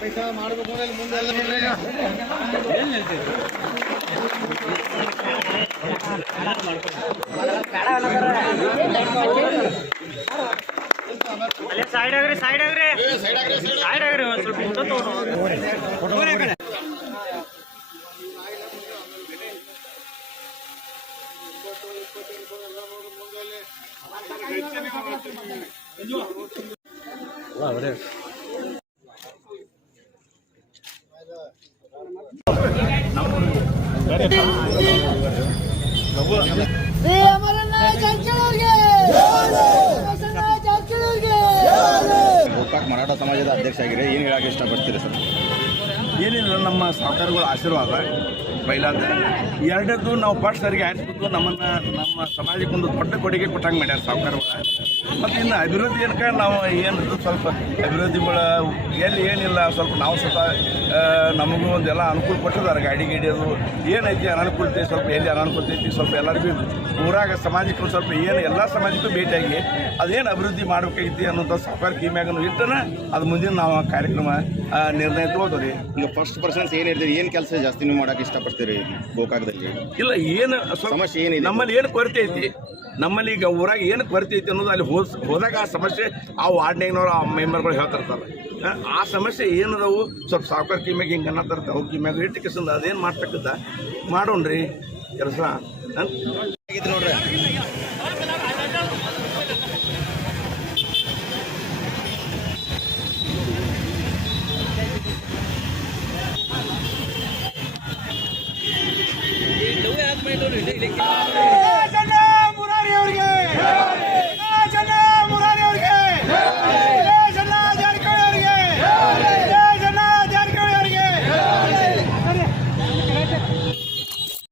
ಪೈಸಾ ಮಾಡಬೇಕು side side side ಒಂದ್ ಸ್ವಲ್ಪ ಗೋಕಾಕ್ ಮರಾಠ ಸಮಾಜದ ಅಧ್ಯಕ್ಷ ಆಗಿರಿ ಏನು ಹೇಳಕ್ಕೆ ಇಷ್ಟಪಡ್ತೀರಿ ಸರ್? ಏನಿಲ್ಲ, ನಮ್ಮ ಸರ್ಕಾರಗಳ ಆಶೀರ್ವಾದ ಬೈಲಾದ ಎರಡದ್ದು ನಾವು ಫಸ್ಟ್ ಸರಿಗೆ ಆರಿಸ್ಬಿಟ್ಟು ನಮ್ಮನ್ನು, ನಮ್ಮ ಸಮಾಜಕ್ಕೆ ಒಂದು ದೊಡ್ಡ ಕೊಡುಗೆ ಕೊಟ್ಟಂಗೆ ಮಾಡ್ಯಾರ ಸಾವುಕಾರಗಳು ಮತ್ತು ಇನ್ನು ಅಭಿವೃದ್ಧಿ ಏನಕ ನಾವು ಏನು ಸ್ವಲ್ಪ ಅಭಿವೃದ್ಧಿಗಳ ಎಲ್ಲಿ ಏನಿಲ್ಲ, ಸ್ವಲ್ಪ ನಾವು ಸ್ವಲ್ಪ ನಮಗೂ ಒಂದೆಲ್ಲ ಅನುಕೂಲ ಕೊಟ್ಟಿದ್ದಾರೆ, ಗಾಡಿ ಗಿಡಿ ಅದು. ಏನೈತಿ ಅನನುಕೂಲತೆ, ಸ್ವಲ್ಪ ಎಲ್ಲಿ ಅನನುಕೂಲತೆ ಐತಿ, ಸ್ವಲ್ಪ ಎಲ್ಲರಿಗೂ ಊರಾಗ ಸಮಾಜಕ್ಕೆ ಸ್ವಲ್ಪ ಏನು ಎಲ್ಲ ಸಮಾಜಕ್ಕೂ ಭೇಟಿಯಾಗಿ ಅದೇನು ಅಭಿವೃದ್ಧಿ ಮಾಡಬೇಕೈತಿ ಅನ್ನೋಂಥ ಸಹಕಾರ ಕಿಮ್ಯಾಗನು ಇಟ್ಟನ, ಅದು ಮುಂದಿನ ನಾವು ಕಾರ್ಯಕ್ರಮ ನಿರ್ಣಯ ತಗೋತೀವಿ. ಫಸ್ಟ್ ಪರ್ಸನ್ಸ್ ಏನು ಹೇಳ್ತೀರಿ? ಏನು ಕೆಲಸ ಜಾಸ್ತಿ ನೀವು ಮಾಡಕ್ಕೆ ಇಷ್ಟಪಡ್ತೀರಿ ಗೋಕಾಕದಲ್ಲಿ? ಇಲ್ಲ ಏನು ಸಮಸ್ಯೆ ಏನಿದೆ? ನಮ್ಮಲ್ಲಿ ಏನು ಕೊರತೆ ಐತಿ? ನಮ್ಮಲ್ಲಿ ಈಗ ಊರಾಗ ಏನು ಕೊರತೆ ಐತಿ ಅನ್ನೋದು ಅಲ್ಲಿ ಹೋದ್ ಹೋದಾಗ ಆ ಸಮಸ್ಯೆ ಆ ವಾರ್ಡ್ನಾಗಿನವ್ರು ಆ ಮೆಂಬರ್ಗಳು ಹೇಳ್ತಿರ್ತಾರೆ. ಆ, ಆ ಸಮಸ್ಯೆ ಏನದವು? ಸ್ವಲ್ಪ ಸಾವುಕಾರ ಕಿಮ್ಯಾಗ ಹಿಂಗೆ ಅನ್ನತ್ತಿರ್ತಾವೆ ಅವು ಕಿಮ್ಯಾಗ ಇಟ್ಟು ಕಿಸಂದ ಅದೇನು ಮಾಡ್ತಕ್ಕಂಥ ಮಾಡೋಣ್ರಿ ಕೆಲಸ. ನೋಡ್ರಿ ไม่รู้ห